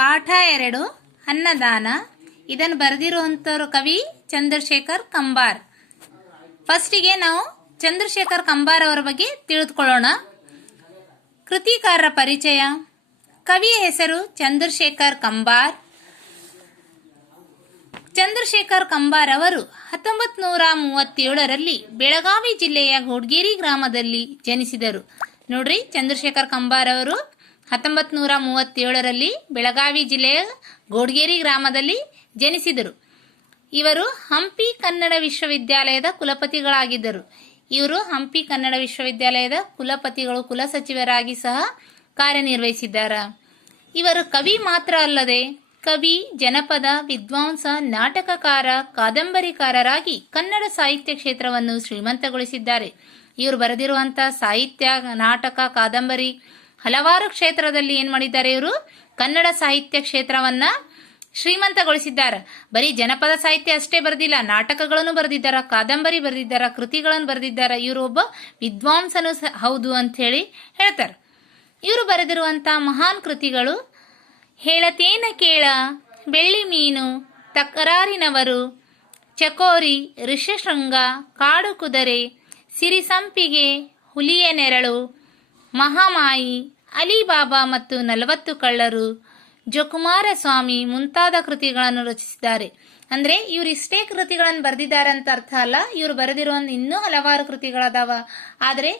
ಪಾಠ 2 ಅನ್ನದಾನ. ಇದನ್ನು ಬರೆದಿರುವಂಥವ್ರು ಕವಿ ಚಂದ್ರಶೇಖರ್ ಕಂಬಾರ್. ಫಸ್ಟಿಗೆ ನಾವು ಚಂದ್ರಶೇಖರ್ ಕಂಬಾರ್ ಅವರ ಬಗ್ಗೆ ತಿಳಿದುಕೊಳ್ಳೋಣ. ಕೃತಿಕಾರರ ಪರಿಚಯ. ಕವಿಯ ಹೆಸರು ಚಂದ್ರಶೇಖರ್ ಕಂಬಾರ್. ಚಂದ್ರಶೇಖರ್ ಕಂಬಾರ್ ಅವರು 1937ರಲ್ಲಿ ಬೆಳಗಾವಿ ಜಿಲ್ಲೆಯ ಗೋಡ್ಗೇರಿ ಗ್ರಾಮದಲ್ಲಿ ಜನಿಸಿದರು. ನೋಡ್ರಿ, ಚಂದ್ರಶೇಖರ್ ಕಂಬಾರ್ ಅವರು 1937ರಲ್ಲಿ ಬೆಳಗಾವಿ ಜಿಲ್ಲೆಯ ಗೋಡ್ಗೇರಿ ಗ್ರಾಮದಲ್ಲಿ ಜನಿಸಿದರು. ಇವರು ಹಂಪಿ ಕನ್ನಡ ವಿಶ್ವವಿದ್ಯಾಲಯದ ಕುಲಪತಿಗಳಾಗಿದ್ದರು. ಇವರು ಹಂಪಿ ಕನ್ನಡ ವಿಶ್ವವಿದ್ಯಾಲಯದ ಕುಲಪತಿಗಳು, ಕುಲಸಚಿವರಾಗಿ ಸಹ ಕಾರ್ಯನಿರ್ವಹಿಸಿದ್ದಾರೆ. ಇವರು ಕವಿ ಮಾತ್ರ ಅಲ್ಲದೆ ಕವಿ, ಜನಪದ ವಿದ್ವಾಂಸ, ನಾಟಕಕಾರ, ಕಾದಂಬರಿಕಾರರಾಗಿ ಕನ್ನಡ ಸಾಹಿತ್ಯ ಕ್ಷೇತ್ರವನ್ನು ಶ್ರೀಮಂತಗೊಳಿಸಿದ್ದಾರೆ. ಇವರು ಬರೆದಿರುವಂತಹ ಸಾಹಿತ್ಯ, ನಾಟಕ, ಕಾದಂಬರಿ ಹಲವಾರು ಕ್ಷೇತ್ರದಲ್ಲಿ ಏನ್ ಮಾಡಿದ್ದಾರೆ, ಇವರು ಕನ್ನಡ ಸಾಹಿತ್ಯ ಕ್ಷೇತ್ರವನ್ನ ಶ್ರೀಮಂತಗೊಳಿಸಿದ್ದಾರೆ. ಬರೀ ಜನಪದ ಸಾಹಿತ್ಯ ಅಷ್ಟೇ ಬರೆದಿಲ್ಲ, ನಾಟಕಗಳನ್ನು ಬರೆದಿದ್ದಾರೆ, ಕಾದಂಬರಿ ಬರೆದಿದ್ದಾರೆ, ಕೃತಿಗಳನ್ನು ಬರೆದಿದ್ದಾರೆ. ಇವರು ಒಬ್ಬ ವಿದ್ವಾಂಸನೂ ಹೌದು ಅಂತ ಹೇಳಿ ಹೇಳ್ತಾರೆ. ಇವರು ಬರೆದಿರುವಂತಹ ಮಹಾನ್ ಕೃತಿಗಳು ಹೇಳತೇನ ಕೇಳ, ಬೆಳ್ಳಿ ಮೀನು, ತಕರಾರಿನವರು, ಚಕೋರಿ, ಋಷಶೃಂಗ, ಕಾಡು ಕುದರೆ, ಸಿರಿಸಂಪಿಗೆ, ಹುಲಿಯ ನೆರಳು, ಮಹಾಮಾಯಿ, ಅಲಿಬಾಬಾ ಮತ್ತು 40 ಕಳ್ಳರು, ಜೋಕುಮಾರ ಸ್ವಾಮಿ ಮುಂತಾದ ಕೃತಿಗಳನ್ನು ರಚಿಸಿದ್ದಾರೆ. ಅಂದ್ರೆ ಇವರು ಇಷ್ಟೇ ಕೃತಿಗಳನ್ನು ಬರೆದಿದ್ದಾರೆ ಅಂತ ಅರ್ಥ ಅಲ್ಲ, ಇವರು ಬರೆದಿರುವ ಇನ್ನೂ ಹಲವಾರು ಕೃತಿಗಳದಾವ. ಆದ್ರೆ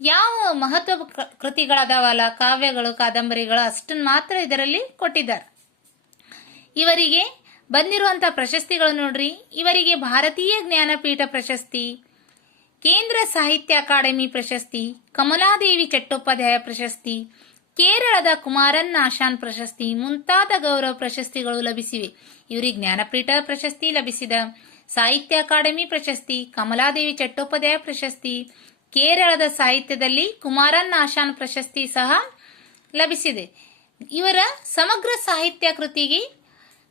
ಯಾವ ಮಹತ್ವ ಕೃತಿಗಳದಾವಲ್ಲ, ಕಾವ್ಯಗಳು, ಕಾದಂಬರಿಗಳು, ಅಷ್ಟನ್ನು ಮಾತ್ರ ಇದರಲ್ಲಿ ಕೊಟ್ಟಿದ್ದಾರೆ. ಇವರಿಗೆ ಬಂದಿರುವಂತಹ ಪ್ರಶಸ್ತಿಗಳು ನೋಡ್ರಿ. ಇವರಿಗೆ ಭಾರತೀಯ ಜ್ಞಾನಪೀಠ ಪ್ರಶಸ್ತಿ, ಕೇಂದ್ರ ಸಾಹಿತ್ಯ ಅಕಾಡೆಮಿ ಪ್ರಶಸ್ತಿ, ಕಮಲಾದೇವಿ ಚಟ್ಟೋಪಾಧ್ಯಾಯ ಪ್ರಶಸ್ತಿ, ಕೇರಳದ ಕುಮಾರನ್ ಆಶಾನ್ ಪ್ರಶಸ್ತಿ ಮುಂತಾದ ಗೌರವ ಪ್ರಶಸ್ತಿಗಳು ಲಭಿಸಿವೆ. ಇವರಿಗೆ ಜ್ಞಾನಪೀಠ ಪ್ರಶಸ್ತಿ ಲಭಿಸಿದ, ಸಾಹಿತ್ಯ ಅಕಾಡೆಮಿ ಪ್ರಶಸ್ತಿ, ಕಮಲಾದೇವಿ ಚಟ್ಟೋಪಾಧ್ಯಾಯ ಪ್ರಶಸ್ತಿ, ಕೇರಳದ ಸಾಹಿತ್ಯದಲ್ಲಿ ಕುಮಾರನ್ ಆಶಾನ್ ಪ್ರಶಸ್ತಿ ಸಹ ಲಭಿಸಿದೆ. ಇವರ ಸಮಗ್ರ ಸಾಹಿತ್ಯ ಕೃತಿಗೆ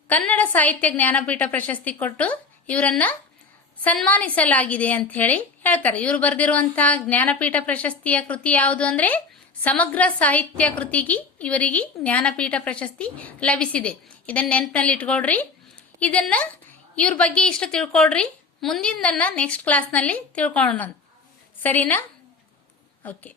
ಕನ್ನಡ ಸಾಹಿತ್ಯ ಜ್ಞಾನಪೀಠ ಪ್ರಶಸ್ತಿ ಕೊಟ್ಟು ಇವರನ್ನ ಸನ್ಮಾನಿಸಲಾಗಿದೆ ಅಂತ ಹೇಳಿ ಹೇಳ್ತಾರೆ. ಇವರು ಬರೆದಿರುವಂತಹ ಜ್ಞಾನಪೀಠ ಪ್ರಶಸ್ತಿಯ ಕೃತಿ ಯಾವುದು ಅಂದ್ರೆ ಸಮಗ್ರ ಸಾಹಿತ್ಯ ಕೃತಿಗೆ ಇವರಿಗೆ ಜ್ಞಾನಪೀಠ ಪ್ರಶಸ್ತಿ ಲಭಿಸಿದೆ. ಇದನ್ನ ನೆನಪಿನಲ್ಲಿ ಇಟ್ಕೊಳ್ರಿ. ಇದನ್ನ ಇವ್ರ ಬಗ್ಗೆ ಇಷ್ಟು ತಿಳ್ಕೊಳ್ರಿ. ಮುಂದಿನ ನೆಕ್ಸ್ಟ್ ಕ್ಲಾಸ್ನಲ್ಲಿ ತಿಳ್ಕೊಳ್ಳೋಣ. ಸರಿನಾ? ಓಕೆ.